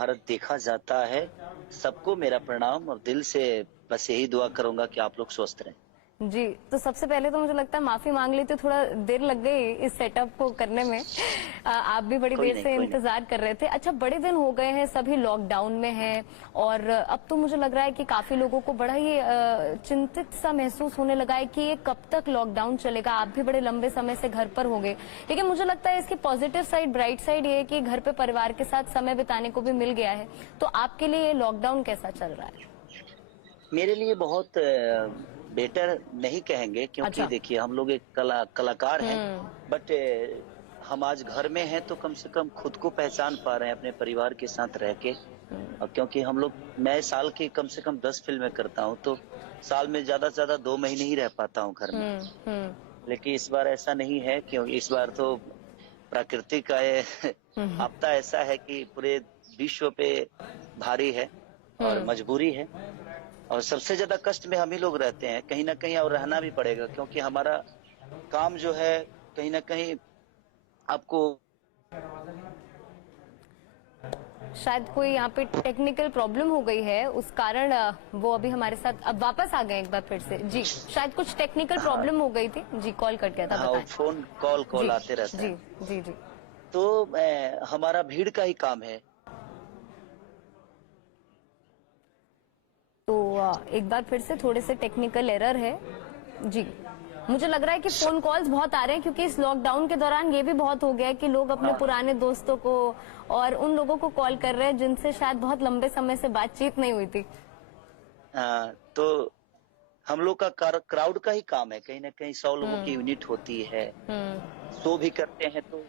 भारत देखा जाता है। सबको मेरा प्रणाम और दिल से बस यही दुआ करूंगा कि आप लोग स्वस्थ रहें। जी, तो सबसे पहले तो मुझे लगता है माफी मांग ली, तो थोड़ा देर लग गई इस सेटअप को करने में। आप भी बड़ी देर से इंतजार कर रहे थे। अच्छा, बड़े दिन हो गए हैं, सभी लॉकडाउन में हैं और अब तो मुझे लग रहा है कि काफी लोगों को बड़ा ही चिंतित सा महसूस होने लगा है कि ये कब तक लॉकडाउन चलेगा। आप भी बड़े लंबे समय से घर पर होंगे, लेकिन मुझे लगता है इसकी पॉजिटिव साइड, ब्राइट साइड ये है कि घर पे परिवार के साथ समय बिताने को भी मिल गया है। तो आपके लिए ये लॉकडाउन कैसा चल रहा है? मेरे लिए बहुत बेटर नहीं कहेंगे, क्योंकि अच्छा। देखिए हम लोग एक कलाकार हैं। बट हम आज घर में हैं तो कम से कम खुद को पहचान पा रहे हैं अपने परिवार के साथ रह के। और क्योंकि मैं साल की कम से कम 10 फिल्में करता हूं, तो साल में ज्यादा से ज्यादा 2 महीने ही रह पाता हूं घर में। लेकिन इस बार ऐसा नहीं है, क्योंकि इस बार तो प्रकृति का ये आपदा ऐसा है कि पूरे विश्व पे भारी है और मजबूरी है। और सबसे ज्यादा कष्ट में हम ही लोग रहते हैं कहीं ना कहीं, और रहना भी पड़ेगा, क्योंकि हमारा काम जो है कहीं ना कहीं आपको। शायद कोई यहाँ पे टेक्निकल प्रॉब्लम हो गई है, उस कारण वो अभी हमारे साथ अब वापस आ गए एक बार फिर से। जी, शायद कुछ टेक्निकल प्रॉब्लम हो गई थी। जी, कॉल कट गया था। हाँ, फोन कॉल आते रहते हैं। जी जी जी। तो हमारा भीड़ का ही काम है। तो एक बार फिर से थोड़े से टेक्निकल एरर है। जी, मुझे लग रहा है कि फोन कॉल्स बहुत आ रहे हैं, क्योंकि इस लॉकडाउन के दौरान ये भी बहुत हो गया है कि लोग अपने पुराने दोस्तों को और उन लोगों को कॉल कर रहे हैं जिनसे शायद बहुत लंबे समय से बातचीत नहीं हुई थी। तो हम लोग का क्राउड का ही काम है। कहीं ना कहीं 100 लोगों की यूनिट होती है। शो भी करते हैं तो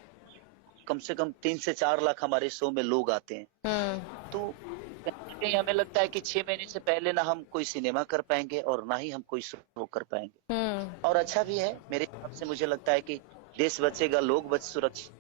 कम से कम 3 से 4 लाख हमारे शो में लोग आते हैं। तो कहीं हमें लगता है कि 6 महीने से पहले ना हम कोई सिनेमा कर पाएंगे और ना ही हम कोई शो कर पाएंगे। और अच्छा भी है मेरे हिसाब से। मुझे लगता है कि देश बचेगा, लोग बच सुरक्षित।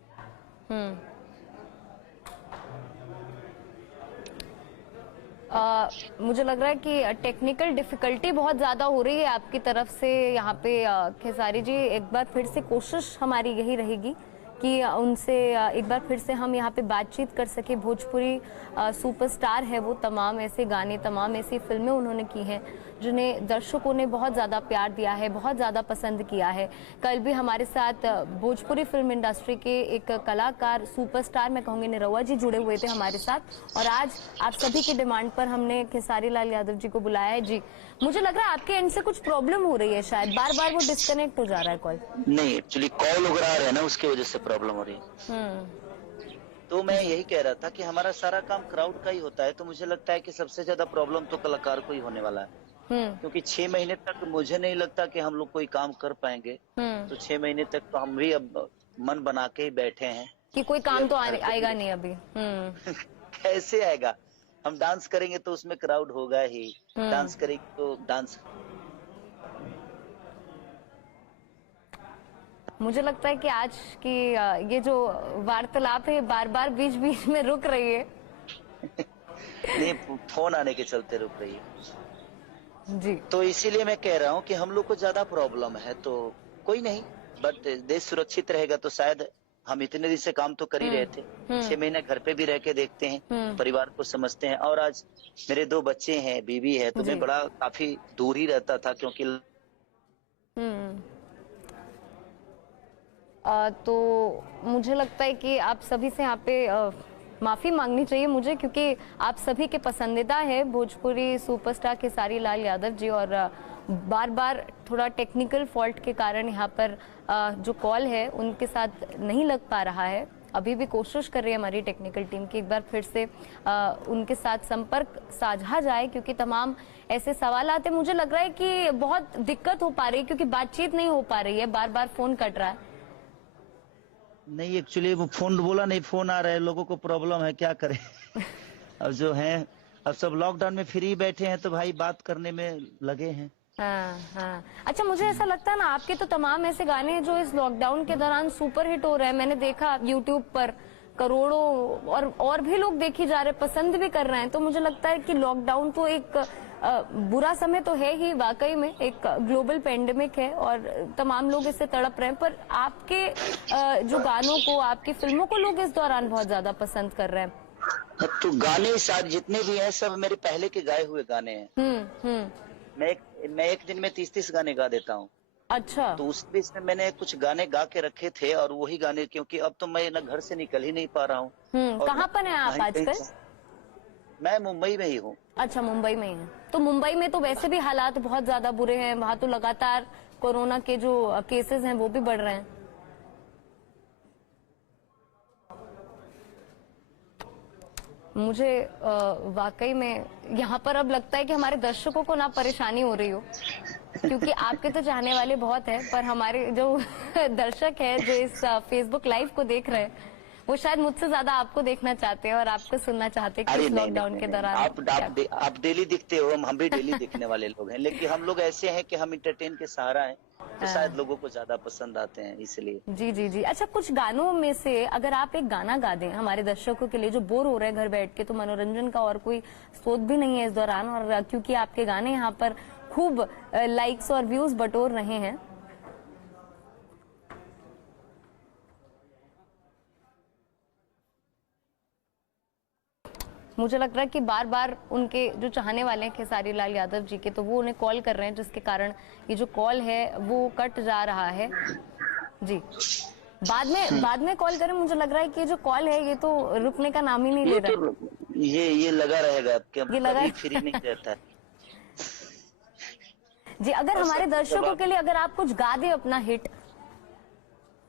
मुझे लग रहा है कि टेक्निकल डिफिकल्टी बहुत ज्यादा हो रही है आपकी तरफ से यहाँ पे। खेसारी जी, एक बार फिर से कोशिश हमारी यही रहेगी कि उनसे एक बार फिर से हम यहाँ पे बातचीत कर सके। भोजपुरी सुपरस्टार है वो, तमाम ऐसे गाने, तमाम ऐसी फिल्में उन्होंने की हैं जिन्हें दर्शकों ने बहुत ज़्यादा प्यार दिया है, बहुत ज़्यादा पसंद किया है। कल भी हमारे साथ भोजपुरी फिल्म इंडस्ट्री के एक कलाकार, सुपरस्टार मैं कहूँगी, निरहुआ जी जुड़े हुए थे हमारे साथ। और आज आप सभी की डिमांड पर हमने खेसारी लाल यादव जी को बुलाया है। जी, मुझे लग रहा है आपके एंड से कुछ प्रॉब्लम हो रही है, शायद बार बार वो डिस्कनेक्ट हो जा रहा है कॉल। नहीं, एक्चुअली कॉल वगैरह आ रहा है ना, उसकी वजह से प्रॉब्लम हो रही है। तो मैं यही कह रहा था कि हमारा सारा काम क्राउड का ही होता है। तो मुझे लगता है कि सबसे ज्यादा प्रॉब्लम तो कलाकार को ही होने वाला है, क्योंकि 6 महीने तक मुझे नहीं लगता कि हम लोग कोई काम कर पाएंगे। तो 6 महीने तक तो हम भी अब मन बना के ही बैठे हैं कि कोई काम तो आएगा नहीं अभी। कैसे आएगा? हम डांस करेंगे तो उसमें क्राउड होगा ही। डांस करेंगे तो डांस। मुझे लगता है कि आज की ये जो वार्तालाप है बार बार बीच बीच में रुक रही है। नहीं, फोन आने के चलते रुक रही है। जी, तो इसीलिए मैं कह रहा हूँ कि हम लोग को ज्यादा प्रॉब्लम है तो कोई नहीं, बट देश सुरक्षित रहेगा तो शायद। हम इतने दिन से काम तो कर ही रहे थे, 6 महीने घर पे भी रह के देखते हैं, परिवार को समझते हैं। और आज मेरे 2 बच्चे हैं, बीवी है, तो मैं बड़ा काफी दूर ही रहता था, क्योंकि तो मुझे लगता है कि आप सभी से यहाँ पे माफी मांगनी चाहिए मुझे, क्योंकि आप सभी के पसंदीदा है भोजपुरी सुपरस्टार खेसारी लाल यादव जी। और बार बार थोड़ा टेक्निकल फॉल्ट के कारण यहाँ पर जो कॉल है उनके साथ नहीं लग पा रहा है। अभी भी कोशिश कर रही है हमारी टेक्निकल टीम की एक बार फिर से उनके साथ संपर्क साझा जाए, क्योंकि तमाम ऐसे सवाल आते। मुझे लग रहा है कि बहुत दिक्कत हो पा रही है, क्योंकि बातचीत नहीं हो पा रही है, बार बार फोन कट रहा है। नहीं, एक्चुअली वो फोन बोला नहीं, फोन आ रहा है, लोगों को प्रॉब्लम है, क्या करें। अब जो है, अब सब लॉकडाउन में फ्री बैठे हैं तो भाई बात करने में लगे हैं। हाँ। अच्छा, मुझे ऐसा लगता है ना, आपके तो तमाम ऐसे गाने जो इस लॉकडाउन के दौरान सुपर हिट हो रहे हैं। मैंने देखा यूट्यूब पर करोड़ों और भी लोग देखे जा रहे, पसंद भी कर रहे हैं। तो मुझे लगता है कि लॉकडाउन तो एक बुरा समय तो है ही, वाकई में एक ग्लोबल पेंडेमिक है और तमाम लोग इससे तड़प रहे हैं। पर आपके जो गानों को, आपकी फिल्मों को लोग इस दौरान बहुत ज्यादा पसंद कर रहे हैं। तो गाने सारे जितने भी हैं सब मेरे पहले के गाए हुए गाने हैं। मैं एक दिन में 30-30 गाने गा देता हूँ। अच्छा। तो उस बीच में मैंने कुछ गाने गा के रखे थे और वही गाने, क्योंकि अब तो मैं ना घर से निकल ही नहीं पा रहा हूँ और कहाँ पर हैं आप कहीं आजकल? मैं मुंबई में ही हूँ। अच्छा, मुंबई में ही हैं। तो मुंबई में तो वैसे भी हालात बहुत ज्यादा बुरे हैं, वहां तो लगातार कोरोना के जो केसेस हैं वो भी बढ़ रहे हैं। मुझे वाकई में यहाँ पर अब लगता है कि हमारे दर्शकों को ना परेशानी हो रही हो, क्योंकि आपके तो चाहने वाले बहुत हैं, पर हमारे जो दर्शक हैं जो इस फेसबुक लाइव को देख रहे हैं वो शायद मुझसे ज्यादा आपको देखना चाहते हैं और आपको सुनना चाहते हैं कि इस लॉकडाउन के दौरान आप डेली दिखते हो, हम भी डेली दिखने वाले लोग हैं, लेकिन हम लोग ऐसे हैं कि हम इंटरटेन के सहारा हैं, तो शायद लोगों को ज्यादा पसंद आते हैं इसलिए। जी जी जी। अच्छा, कुछ गानों में से अगर आप एक गाना गा दें हमारे दर्शकों के लिए जो बोर हो रहे हैं घर बैठ के, तो मनोरंजन का और कोई स्रोत भी नहीं है इस दौरान, और क्योंकि आपके गाने यहाँ पर खूब लाइक्स और व्यूज बटोर रहे हैं। मुझे लग रहा है कि बार बार उनके जो चाहने वाले हैं खेसारी लाल यादव जी के, तो वो उन्हें कॉल कर रहे हैं, जिसके कारण ये जो कॉल है वो कट जा रहा है। जी, बाद में कॉल करें। मुझे लग रहा है कि जो कॉल है ये तो रुकने का नाम ही नहीं ले रहा है। ये लगा रहेगा, ये लगा फ्री नहीं रहता है। जी, अगर हमारे दर्शकों के लिए अगर आप कुछ गा दे अपना हिट,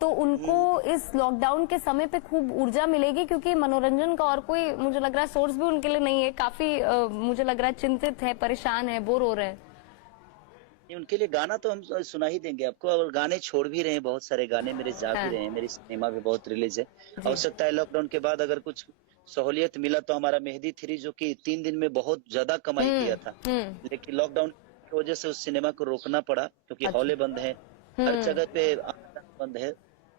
तो उनको इस लॉकडाउन के समय पे खूब ऊर्जा मिलेगी, क्योंकि मनोरंजन का और कोई मुझे लग रहा है सोर्स भी उनके लिए नहीं है। काफी मुझे लग रहा है चिंतित है, परेशान है, बोर हो रहे हैं। उनके लिए गाना तो हम सुना ही देंगे आपको, और गाने छोड़ भी रहे हैं, बहुत सारे गाने मेरे जा भी रहे हैं, मेरी सिनेमा भी बहुत रिलीज है। हो सकता है लॉकडाउन के बाद अगर कुछ सहूलियत मिला तो हमारा मेहंदी 3 जो कि 3 दिन में बहुत ज्यादा कमाई किया था, लेकिन लॉकडाउन की वजह से उस सिनेमा को रोकना पड़ा, क्योंकि हॉले बंद है, हर जगह पे बंद है,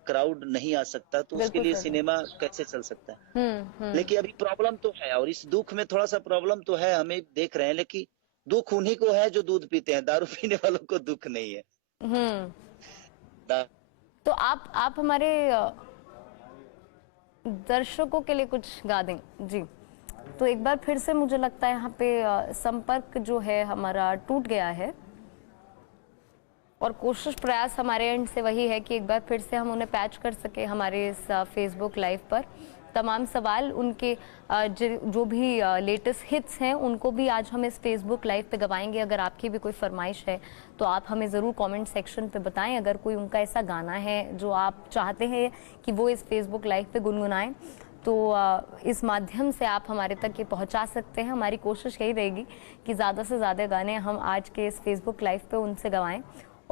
क्राउड नहीं आ सकता, तो उसके लिए सिनेमा कैसे चल सकता है। लेकिन अभी प्रॉब्लम तो है, और इस दुख में थोड़ा सा प्रॉब्लम तो है, हमें देख रहे हैं, लेकिन दुख उन्हीं को है जो दूध पीते हैं, दारू पीने वालों को दुख नहीं है। तो आप हमारे दर्शकों के लिए कुछ गा दें। जी, तो एक बार फिर से मुझे लगता है यहाँ पे संपर्क जो है हमारा टूट गया है, और कोशिश प्रयास हमारे एंड से वही है कि एक बार फिर से हम उन्हें पैच कर सके हमारे इस फेसबुक लाइव पर। तमाम सवाल उनके जो भी लेटेस्ट हिट्स हैं उनको भी आज हम इस फेसबुक लाइव पे गवाएंगे। अगर आपकी भी कोई फरमाइश है तो आप हमें ज़रूर कमेंट सेक्शन पे बताएं। अगर कोई उनका ऐसा गाना है जो आप चाहते हैं कि वो इस फेसबुक लाइव पे गुनगुनाएं, तो इस माध्यम से आप हमारे तक ये पहुंचा सकते हैं। हमारी कोशिश यही रहेगी कि ज़्यादा से ज़्यादा गाने हम आज के इस फेसबुक लाइव पे उनसे गवाएं।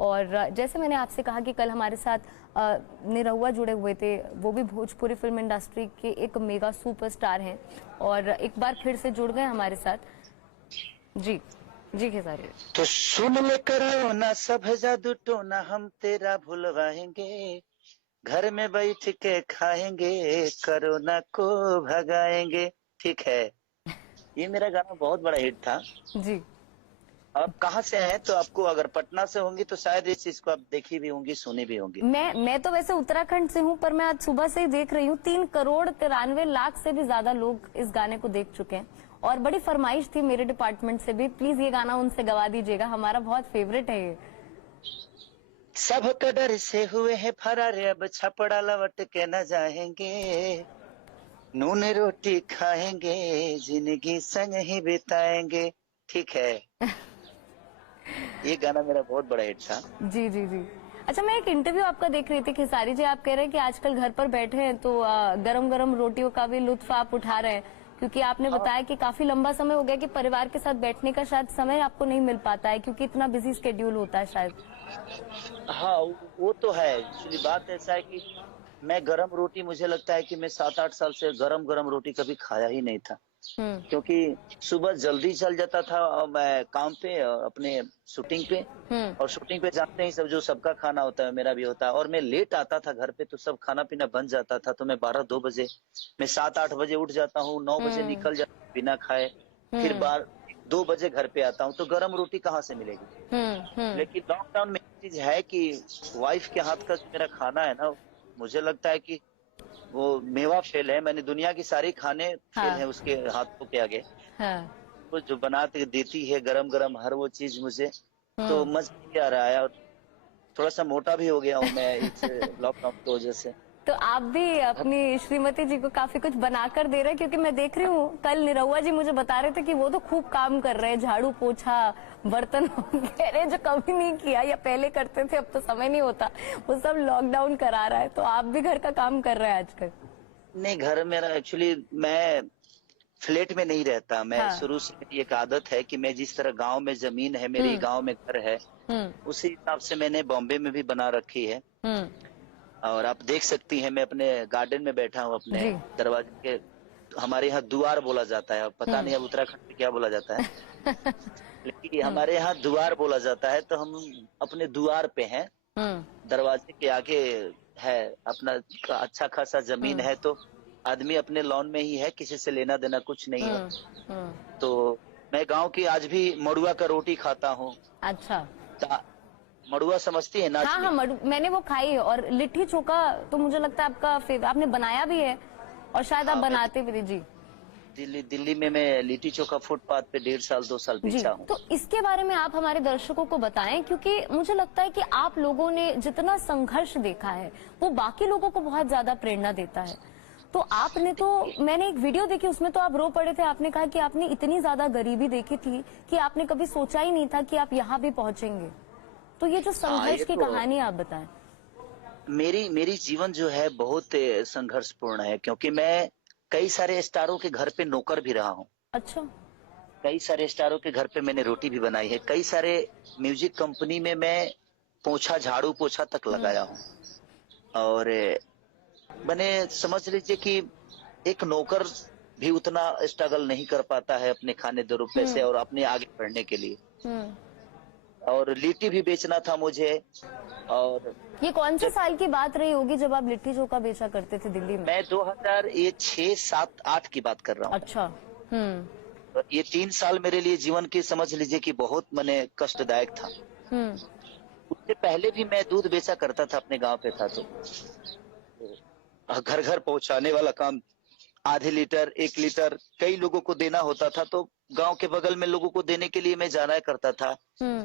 और जैसे मैंने आपसे कहा कि कल हमारे साथ निरहुआ जुड़े हुए थे, वो भी भोजपुरी फिल्म इंडस्ट्री के एक मेगा सुपरस्टार हैं, और एक बार फिर से जुड़ गए हमारे साथ। जी जी खेसारी। तो सुन ले करो ना सब जादू टोना, हम तेरा भुलवाएंगे, घर में बैठ के खाएंगे, कोरोना को भगाएंगे। ठीक है, ये मेरा गाना बहुत बड़ा हिट था। जी, आप कहाँ से हैं? तो आपको अगर पटना से होंगी तो शायद इस चीज को आप देखी भी होंगी, सुनी भी होंगी। मैं तो वैसे उत्तराखंड से हूँ, पर मैं आज सुबह से ही देख रही हूँ 3,93,00,000 से भी ज्यादा लोग इस गाने को देख चुके हैं, और बड़ी फरमाइश थी मेरे डिपार्टमेंट से भी, प्लीज ये गाना उनसे गवा दीजिएगा, हमारा बहुत फेवरेट है ये। सब कदर से हुए हैं फरार, अब छपड़ा लौट के न जाएंगे, नून रोटी खाएंगे, जिंदगी संग ही बिताएंगे। ठीक है, ये गाना मेरा बहुत बड़ा हिट था। जी जी जी। अच्छा, मैं एक इंटरव्यू आपका देख रही थी खेसारी जी, आप कह रहे हैं कि आजकल घर पर बैठे हैं तो गरम गरम रोटियों का भी लुत्फ आप उठा रहे हैं, क्योंकि आपने बताया कि काफी लंबा समय हो गया कि परिवार के साथ बैठने का शायद समय आपको नहीं मिल पाता है, क्योंकि इतना बिजी स्केड्यूल होता है शायद। हाँ, वो तो है। एक्चुअली बात ऐसा है कि मैं गरम रोटी, मुझे लगता है कि मैं 7-8 साल से गरम रोटी कभी खाया ही नहीं था, क्योंकि सुबह जल्दी चल जाता था मैं काम पे, अपने शूटिंग पे, और शूटिंग पे जाते ही सब जो सबका खाना होता है मेरा भी होता है, और मैं लेट आता था घर पे तो सब खाना पीना बन जाता था, तो मैं 12-2 बजे, मैं 7-8 बजे उठ जाता हूँ, 9 बजे निकल जाता हूँ बिना खाए, फिर 2 बजे घर पे आता हूँ, तो गरम रोटी कहाँ से मिलेगी। लेकिन लॉकडाउन में चीज है कि वाइफ के हाथ का मेरा खाना है ना, मुझे लगता है कि वो मेवा फेल है, मैंने दुनिया की सारी खाने फेल हाँ। है उसके हाथों के आगे। हाँ। वो जो बना के देती है गरम गरम हर वो चीज मुझे, तो मजा नहीं आ रहा है। और थोड़ा सा मोटा भी हो गया हूँ मैं इस लॉकडाउन की वजह से। तो आप भी अपनी श्रीमती जी को काफी कुछ बनाकर दे रहे हैं, क्योंकि मैं देख रही हूँ कल निरहुआ जी मुझे बता रहे थे कि वो तो खूब काम कर रहे हैं, झाड़ू पोछा बर्तन कह रहे हैं जो कभी नहीं किया या पहले करते थे अब तो समय नहीं होता, वो सब लॉकडाउन करा रहा है। तो आप भी घर का काम कर रहे हैं आजकल? नहीं, घर मेरा एक्चुअली मैं फ्लैट में नहीं रहता। मैं हाँ। शुरू से मेरी एक आदत है कि मैं जिस तरह गांव में जमीन है मेरी, गांव में घर है, उसी हिसाब से मैंने बॉम्बे में भी बना रखी है। और आप देख सकती हैं मैं अपने गार्डन में बैठा हूँ, अपने जी। दरवाजे के, हमारे यहाँ दुआर बोला जाता है, पता नहीं अब उत्तराखंड में क्या बोला जाता है लेकिन हमारे यहाँ दुआर बोला जाता है। तो हम अपने दुआर पे हैं, दरवाजे के आगे है अपना अच्छा खासा जमीन है, तो आदमी अपने लॉन में ही है, किसी से लेना देना कुछ नहीं है। तो मैं गांव की आज भी मड़ुआ का रोटी खाता हूँ। अच्छा। मड़ुआ समझती है नाच? हाँ हाँ, मैंने वो खाई है। और लिट्टी चोखा तो मुझे लगता है आपका आपने बनाया भी है और शायद आप बनाते भी थे। जी। दिल्ली में मैं लिट्टी चोखा फुटपाथ पे 1.5 साल 2 साल बेचा हूँ। तो इसके बारे में आप हमारे दर्शकों को बताएं, क्योंकि मुझे लगता है कि आप लोगों ने जितना संघर्ष देखा है वो बाकी लोगों को बहुत ज्यादा प्रेरणा देता है। तो आपने तो, मैंने एक वीडियो देखी उसमें तो आप रो पड़े थे। आपने कहा कि आपने इतनी ज्यादा गरीबी देखी थी कि आपने कभी सोचा ही नहीं था कि आप यहाँ भी पहुंचेंगे। तो ये जो संघर्ष की कहानी आप बताएं। मेरी जीवन जो है बहुत संघर्षपूर्ण है, क्योंकि मैं कई सारे स्टारों के घर पे नौकर भी रहा हूँ। अच्छा। कई सारे स्टारों के घर पे मैंने रोटी भी बनाई है। कई सारे म्यूजिक कंपनी में मैं पोछा, झाड़ू पोछा तक लगाया हूँ। और मैंने समझ लीजिए कि एक नौकर भी उतना स्ट्रगल नहीं कर पाता है अपने खाने 2 रुपए से और अपने आगे बढ़ने के लिए। और लिट्टी भी बेचना था मुझे। और ये कौन से साल की बात रही होगी जब आप लिट्टी चोखा बेचा करते थे दिल्ली में? मैं 2006, 7, 8 की बात कर रहा हूँ। अच्छा। ये 3 साल मेरे लिए जीवन की समझ लीजिए कि बहुत मैंने कष्टदायक था। उससे पहले भी मैं दूध बेचा करता था, अपने गांव पे था, तो घर घर पहुंचाने वाला काम, आधे लीटर 1 लीटर कई लोगों को देना होता था। तो गांव के बगल में लोगों को देने के लिए मैं जाना करता था।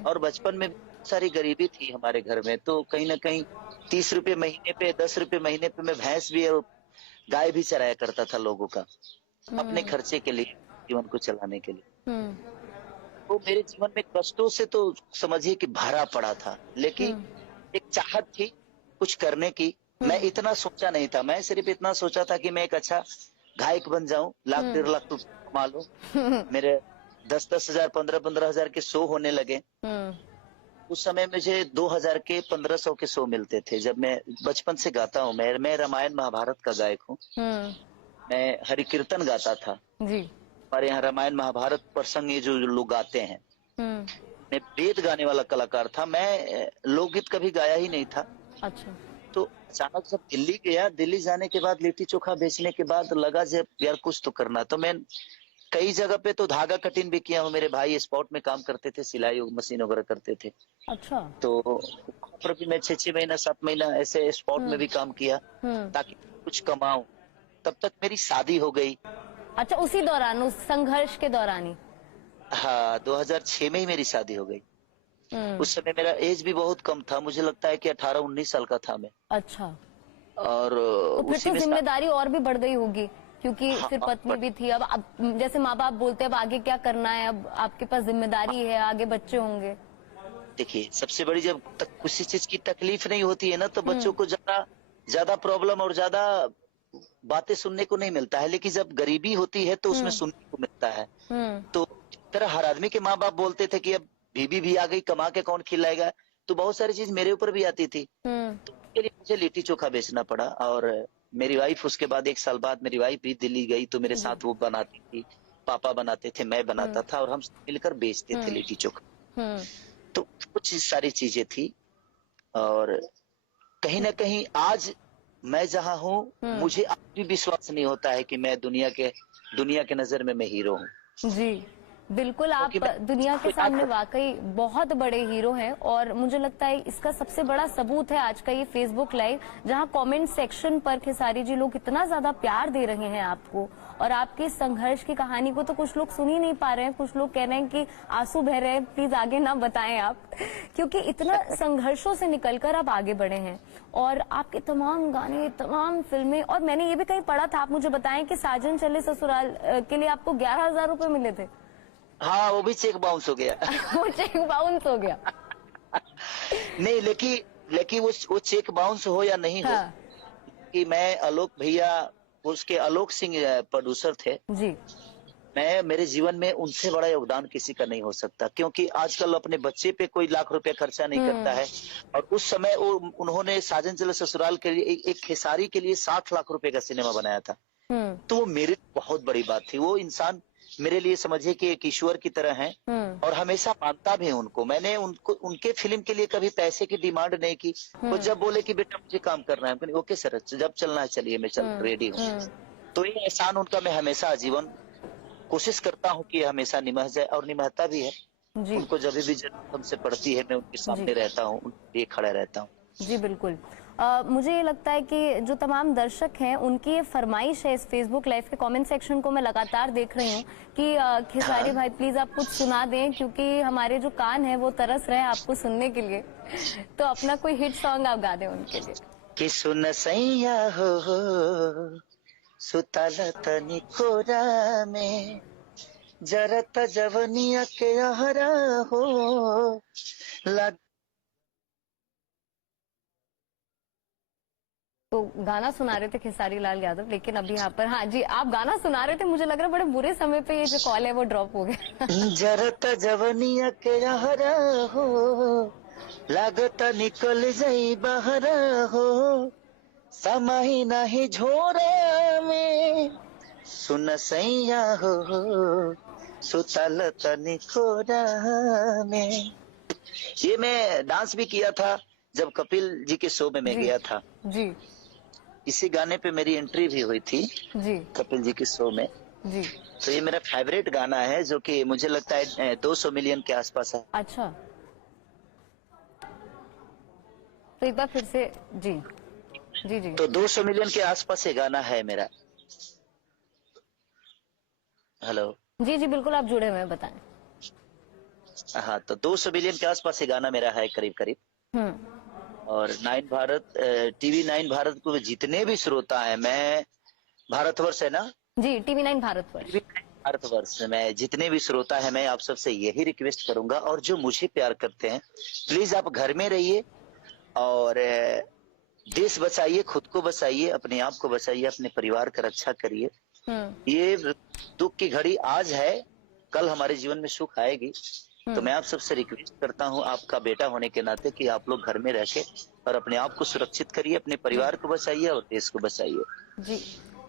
और बचपन में सारी गरीबी थी हमारे घर में, तो कहीं ना कहीं 30 रुपए महीने पे, 10 रुपए महीने पे मैं भैंस भी और गाय भी चराया करता था लोगों का, अपने खर्चे के लिए, जीवन को चलाने के लिए। तो मेरे जीवन में कष्टों से तो समझिए कि भरा पड़ा था, लेकिन एक चाहत थी कुछ करने की। मैं इतना सोचा नहीं था, मैं सिर्फ इतना सोचा था कि मैं एक अच्छा गायक बन जाऊं, 1 लाख 1.5 लाख रुपए कमा लूं। मेरे 10-10 हजार 15-15 हजार के शो होने लगे। उस समय मुझे 2000 के 1500 के शो मिलते थे। जब मैं बचपन से गाता हूँ, मैं रामायण महाभारत का गायक हूँ। मैं हरि कीर्तन गाता था जी। हमारे यहाँ रामायण महाभारत प्रसंग ये जो लोग गाते हैं, मैं वेद गाने वाला कलाकार था। मैं लोकगीत कभी गाया ही नहीं था। अच्छा। तो अचानक जब दिल्ली गया, दिल्ली जाने के बाद लिट्टी चोखा बेचने के बाद लगा जब यार कुछ तो करना। तो मैं कई जगह पे तो धागा कटिंग भी किया हूँ। मेरे भाई स्पॉट में काम करते थे, सिलाई मशीन वगैरह करते थे। अच्छा। तो पर भी मैं 6 महीना 7 महीना ऐसे स्पॉट में भी काम किया ताकि कुछ कमाऊं। तब तक मेरी शादी हो गई। अच्छा, उसी दौरान, उस संघर्ष के दौरान ही? हाँ, 2006 में ही मेरी शादी हो गई। उस समय मेरा एज भी बहुत कम था, मुझे लगता है कि 18-19 साल का था मैं। अच्छा। और तो फिर तो जिम्मेदारी और भी बढ़ गई होगी, क्योंकि फिर पत्नी भी थी। अब जैसे माँ बाप बोलते हैं अब आगे क्या करना है, अब आपके पास जिम्मेदारी है, आगे बच्चे होंगे। देखिए, सबसे बड़ी जब तक किसी चीज की तकलीफ नहीं होती है ना, तो बच्चों को ज्यादा प्रॉब्लम और ज्यादा बातें सुनने को नहीं मिलता है। लेकिन जब गरीबी होती है तो उसमें सुनने को मिलता है। तो तरह हर आदमी के माँ बाप बोलते थे कि अब बीबी भी आ गई, कमा के कौन खिलाएगा, तो बहुत सारी चीज मेरे ऊपर भी आती थी। तो उसके लिए मुझे लिट्टी चोखा बेचना पड़ा। और मेरी वाइफ उसके बाद 1 साल बाद मेरी वाइफ भी दिल्ली गई, तो मेरे साथ वो बनाती थी, पापा बनाते थे, मैं बनाता था, और हम मिलकर बेचते थे लिट्टी चोखा। तो कुछ सारी चीजें थी। और कहीं ना कहीं आज मैं जहाँ हूँ, मुझे आज भी विश्वास नहीं होता है कि मैं दुनिया के नजर में मैं हीरो हूँ। जी। बिल्कुल, आप क्योंकि मैं दुनिया के क्या सामने करूं? वाकई बहुत बड़े हीरो हैं और मुझे लगता है इसका सबसे बड़ा सबूत है आज का ये फेसबुक लाइव, जहां कमेंट सेक्शन पर खेसारी जी लोग इतना ज्यादा प्यार दे रहे हैं आपको और आपके संघर्ष की कहानी को तो कुछ लोग सुन ही नहीं पा रहे हैं, कुछ लोग कह रहे हैं कि आंसू बह रहे हैं, प्लीज आगे ना बताएं आप क्योंकि इतना संघर्षों से निकलकर आप आगे बढ़े हैं और आपके तमाम गाने, तमाम फिल्में, और मैंने ये भी कहीं पढ़ा था, आप मुझे बताएं कि साजन चले ससुराल के लिए आपको 11,000 रुपए मिले थे। हाँ, वो भी चेक बाउंस हो गया। वो चेक बाउंस हो गया। नहीं, लेकिन वो चेक बाउंस हो या नहीं हो, हाँ कि मैं आलोक भैया, उसके आलोक सिंह प्रोड्यूसर थे। जी। मेरे जीवन में उनसे बड़ा योगदान किसी का नहीं हो सकता, क्योंकि आजकल अपने बच्चे पे कोई लाख रुपए खर्चा नहीं करता है, और उस समय उन्होंने साजन चले ससुराल के लिए एक खेसारी के लिए 60 लाख रुपए का सिनेमा बनाया था। तो वो मेरे लिए बहुत बड़ी बात थी। वो इंसान मेरे लिए समझिए कि एक ईश्वर की तरह हैं, और हमेशा मानता भी हूं उनको। मैंने उनके फिल्म के लिए कभी पैसे की डिमांड नहीं की। वो जब बोले कि बेटा मुझे काम करना है, मैंने ओके सर, जब चलना है चलिए, मैं चल रेडी हूँ। तो ये एहसान उनका मैं हमेशा आजीवन कोशिश करता हूँ कि हमेशा निमह जाए, और निमहता भी है। जी उनको जब भी जरूरत हमसे पड़ती है, मैं उनके सामने रहता हूँ, उनके लिए खड़ा रहता हूँ। जी बिल्कुल। मुझे ये लगता है कि जो तमाम दर्शक हैं उनकी ये फरमाइश है, इस फेसबुक लाइव के कमेंट सेक्शन को मैं लगातार देख रही हूँ कि खेसारी भाई प्लीज आप कुछ सुना दें, क्योंकि हमारे जो कान है वो तरस रहे हैं आपको सुनने के लिए। तो अपना कोई हिट सॉन्ग आप गा दें उनके लिए। कि सुन सैया हो सुतल तनी कोरा में, जरत जवनिया के आहरा हो लग। तो गाना सुना रहे थे खेसारी लाल यादव, लेकिन अभी यहाँ पर, हाँ जी, आप गाना सुना रहे थे, मुझे लग रहा है बड़े बुरे समय पे ये जो कॉल है वो ड्रॉप हो गया। जरत जवनिया के आहरा हो लागत निकल जाई बहरा हो, समाही नहीं झोरा में, सुन सैया हो सुतल तनी कोरा में। ये मैं डांस भी किया था जब कपिल जी के शो में मैं जी गया था। जी इसी गाने पे मेरी एंट्री भी हुई थी जी कपिल जी के शो में। जी। तो ये मेरा फेवरेट गाना है, जो कि मुझे लगता है 200 मिलियन के आसपास है। अच्छा, तो एक बार फिर से। जी जी जी तो 200 मिलियन के आसपास ये गाना है मेरा। हेलो। जी जी बिल्कुल, आप जुड़े हुए हैं, बताएं। हाँ, तो 200 मिलियन के आसपास ये गाना मेरा है करीब करीब। और 9 भारत, टीवी 9 भारत को जितने भी श्रोता है, मैं भारतवर्ष है ना, जी टीवी 9 भारतवर्ष। भारतवर्ष में जितने भी श्रोता है, मैं आप सबसे यही रिक्वेस्ट करूंगा, और जो मुझे प्यार करते हैं, प्लीज आप घर में रहिए और देश बचाइए, खुद को बचाइए, अपने आप को बचाइए, अपने परिवार का रक्षा करिए। ये दुख की घड़ी आज है, कल हमारे जीवन में सुख आएगी। तो मैं आप सबसे रिक्वेस्ट करता हूँ, आपका बेटा होने के नाते, कि आप लोग घर में रह के और अपने आप को सुरक्षित करिए, अपने परिवार को बचाइए और देश को बचाइए। जी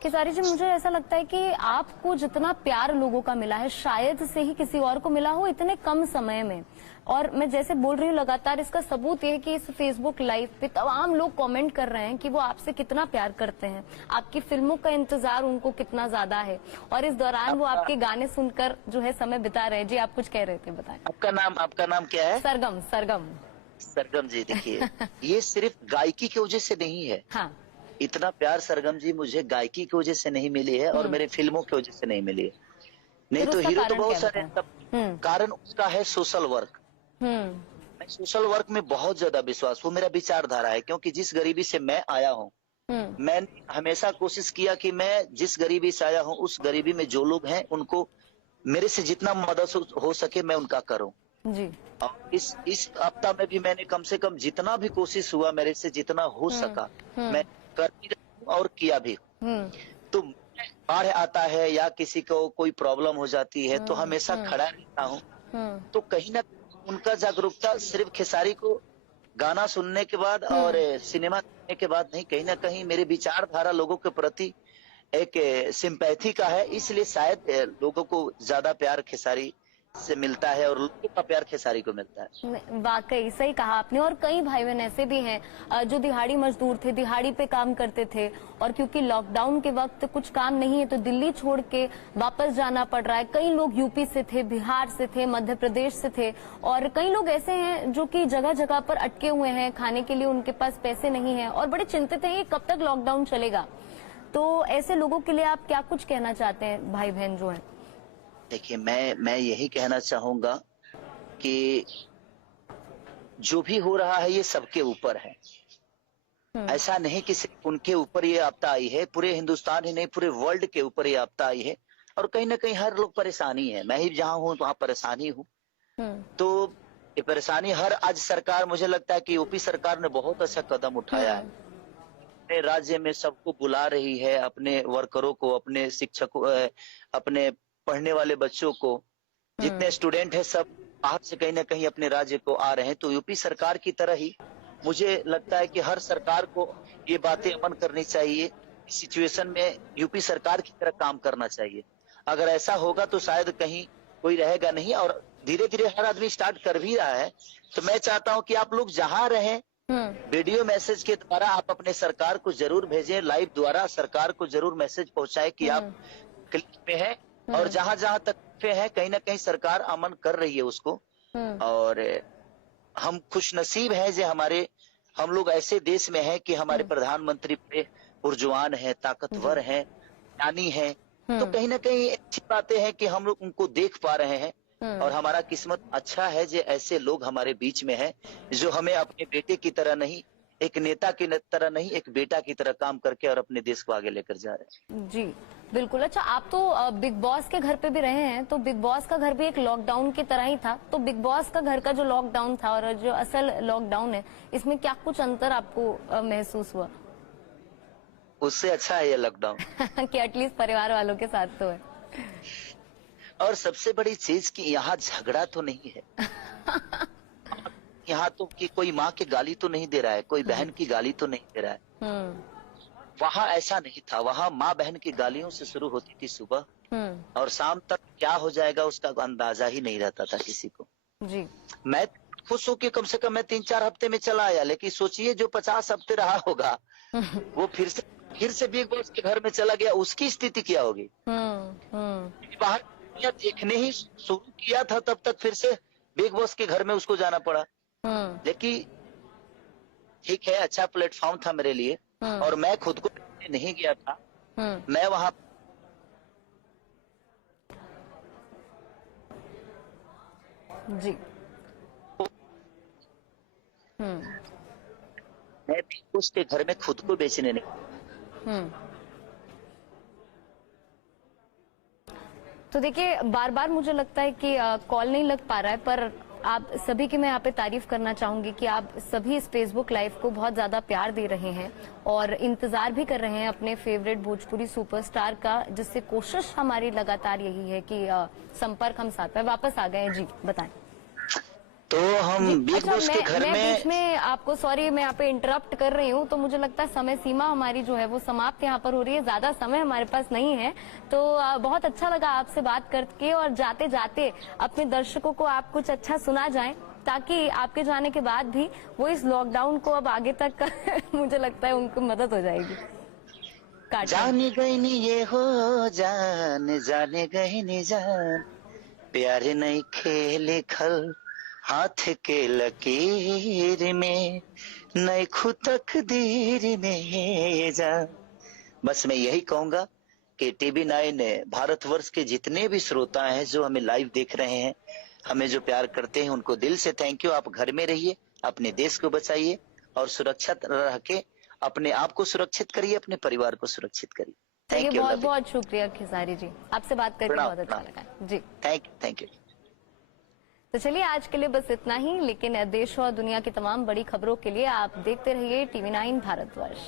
खेसारी जी, मुझे ऐसा लगता है कि आपको जितना प्यार लोगों का मिला है शायद से ही किसी और को मिला हो इतने कम समय में। और मैं जैसे बोल रही हूँ लगातार, इसका सबूत ये है कि इस फेसबुक लाइव पे तमाम लोग कमेंट कर रहे हैं कि वो आपसे कितना प्यार करते हैं, आपकी फिल्मों का इंतजार उनको कितना ज्यादा है, और इस दौरान वो आपके गाने सुनकर जो है समय बिता रहे हैं। जी आप कुछ कह रहे थे, बताएं। आपका नाम क्या है? सरगम। सरगम। सरगम जी, देखिए ये सिर्फ गायकी की वजह से नहीं है। हाँ। इतना प्यार सरगम जी मुझे गायकी की वजह से नहीं मिली है, और मेरे फिल्मों की वजह से नहीं मिली है। नहीं तो हीरो तो बहुत सारे, कारण उसका है सोशल वर्क। मैं सोशल वर्क में बहुत ज्यादा विश्वास, वो मेरा विचारधारा है, क्योंकि जिस गरीबी से मैं आया हूँ, मैंने हमेशा कोशिश किया कि मैं जिस गरीबी से आया हूँ, उस गरीबी में जो लोग हैं उनको मेरे से जितना मदद हो सके मैं उनका करूँ। जी। और इस हफ्ता में भी मैंने कम से कम जितना भी कोशिश हुआ, मेरे से जितना हो सका मैं कर भी रहा हूं और किया भी। तो बाढ़ आता है या किसी को कोई प्रॉब्लम हो जाती है, तो हमेशा खड़ा रहता हूँ। तो कहीं ना उनका जागरूकता सिर्फ खेसारी को गाना सुनने के बाद और सिनेमा देखने के बाद नहीं, कहीं ना कहीं मेरे विचारधारा लोगों के प्रति एक सिंपैथी का है, इसलिए शायद लोगों को ज्यादा प्यार खेसारी से मिलता है और लोगों का प्यार खेसारी को मिलता है। वाकई सही कहा आपने। और कई भाई बहन ऐसे भी हैं जो दिहाड़ी मजदूर थे, दिहाड़ी पे काम करते थे, और क्योंकि लॉकडाउन के वक्त कुछ काम नहीं है तो दिल्ली छोड़ के वापस जाना पड़ रहा है। कई लोग यूपी से थे, बिहार से थे, मध्य प्रदेश से थे, और कई लोग ऐसे हैं जो कि जगह जगह पर अटके हुए हैं, खाने के लिए उनके पास पैसे नहीं है और बड़े चिंतित हैं कि कब तक लॉकडाउन चलेगा। तो ऐसे लोगों के लिए आप क्या कुछ कहना चाहते हैं, भाई बहन जो हैं? देखिए, मैं यही कहना चाहूंगा कि जो भी हो रहा है ये सबके ऊपर है। ऐसा नहीं कि सिर्फ उनके ऊपर ये आपदा आई है, पूरे हिंदुस्तान ही नहीं पूरे वर्ल्ड के ऊपर ये आपदा आई है, और कहीं ना कहीं हर लोग परेशानी है। मैं ही जहां हूँ वहां परेशानी हूँ। तो ये परेशानी हर आज सरकार, मुझे लगता है कि यूपी सरकार ने बहुत अच्छा कदम उठाया है। अपने राज्य में सबको बुला रही है, अपने वर्करों को, अपने शिक्षकों, अपने पढ़ने वाले बच्चों को, जितने स्टूडेंट हैं सब बाहर से कहीं ना कहीं अपने राज्य को आ रहे हैं। तो यूपी सरकार की तरह ही मुझे लगता है कि हर सरकार को ये बातें अमल करनी चाहिए। इस सिचुएशन में यूपी सरकार की तरह काम करना चाहिए। अगर ऐसा होगा तो शायद कहीं कोई रहेगा नहीं, और धीरे धीरे हर आदमी स्टार्ट कर भी रहा है। तो मैं चाहता हूँ कि आप लोग जहाँ रहें, वीडियो मैसेज के द्वारा आप अपने सरकार को जरूर भेजें, लाइव द्वारा सरकार को जरूर मैसेज पहुंचाएं कि आप क्लिक में हैं, और जहां जहां तक है कहीं ना कहीं सरकार अमन कर रही है उसको। और हम खुशनसीब हैं जो हम लोग ऐसे देश में हैं कि हमारे प्रधानमंत्री बड़े पुरजवान हैं, ताकतवर हैं, ज्ञानी हैं। तो कहीं ना कहीं अच्छी बातें हैं कि हम लोग उनको देख पा रहे हैं, और हमारा किस्मत अच्छा है जो ऐसे लोग हमारे बीच में हैं, जो हमें अपने बेटे की तरह नहीं, एक नेता की तरह नहीं, एक बेटा की तरह काम करके और अपने देश को आगे लेकर जा रहे हैं। जी बिल्कुल। अच्छा, आप तो बिग बॉस के घर पे भी रहे हैं, तो बिग बॉस का घर भी एक लॉकडाउन की तरह ही था। तो बिग बॉस का घर का जो लॉकडाउन था और जो असल लॉकडाउन है, इसमें क्या कुछ अंतर आपको महसूस हुआ? उससे अच्छा है ये लॉकडाउन कि एटलीस्ट परिवार वालों के साथ तो है। और सबसे बड़ी चीज कि यहाँ झगड़ा तो नहीं है। यहाँ तो कि कोई माँ की गाली तो नहीं दे रहा है, कोई बहन की गाली तो नहीं दे रहा है। वहाँ ऐसा नहीं था। वहाँ माँ बहन की गालियों से शुरू होती थी सुबह, और शाम तक क्या हो जाएगा उसका अंदाजा ही नहीं रहता था किसी को। जी। मैं खुश हूँ कि कम से कम मैं 3-4 हफ्ते में चला आया, लेकिन सोचिए जो 50 हफ्ते रहा होगा वो फिर से बिग बॉस के घर में चला गया, उसकी स्थिति क्या होगी? बाहर देखने ही शुरू किया था तब तक फिर से बिग बॉस के घर में उसको जाना पड़ा। लेकिन ठीक है, अच्छा प्लेटफॉर्म था मेरे लिए, और मैं खुद को नहीं गया था। मैं वहां जी मैं उसके घर में खुद को बेचने नहीं। तो देखिए, बार बार मुझे लगता है कि कॉल नहीं लग पा रहा है, पर आप सभी की मैं यहाँ पे तारीफ करना चाहूंगी कि आप सभी इस फेसबुक लाइव को बहुत ज्यादा प्यार दे रहे हैं और इंतजार भी कर रहे हैं अपने फेवरेट भोजपुरी सुपरस्टार का, जिससे कोशिश हमारी लगातार यही है कि संपर्क हम साथ में वापस आ गए हैं। जी बताएं। तो हम बिग बॉस के घर में बीच में आपको सॉरी, मैं यहाँ पे इंटरप्ट कर रही हूँ, तो मुझे लगता है समय सीमा हमारी जो है वो समाप्त यहाँ पर हो रही है, ज्यादा समय हमारे पास नहीं है। तो बहुत अच्छा लगा आपसे बात करके, और जाते जाते अपने दर्शकों को आप कुछ अच्छा सुना जाएं, ताकि आपके जाने के बाद भी वो इस लॉकडाउन को अब आगे तक मुझे लगता है उनको मदद हो जाएगी। जाने गई नी ये हो जान, जाने गई नी जान, प्यार नहीं खेले खल हाथ के लकीर में, नई खुद तकदीर में जा। बस मैं यही कहूंगा कि TV9 भारतवर्ष के जितने भी श्रोता हैं जो हमें लाइव देख रहे हैं, हमें जो प्यार करते हैं, उनको दिल से थैंक यू। आप घर में रहिए, अपने देश को बचाइए और सुरक्षित रह के अपने आप को सुरक्षित करिए, अपने परिवार को सुरक्षित करिए। Thank you. बहुत बहुत शुक्रिया खेसारी जी, आपसे बात करके बहुत अच्छा लगा। जी थैंक यू। तो चलिए, आज के लिए बस इतना ही, लेकिन देश और दुनिया की तमाम बड़ी खबरों के लिए आप देखते रहिए TV9 भारतवर्ष।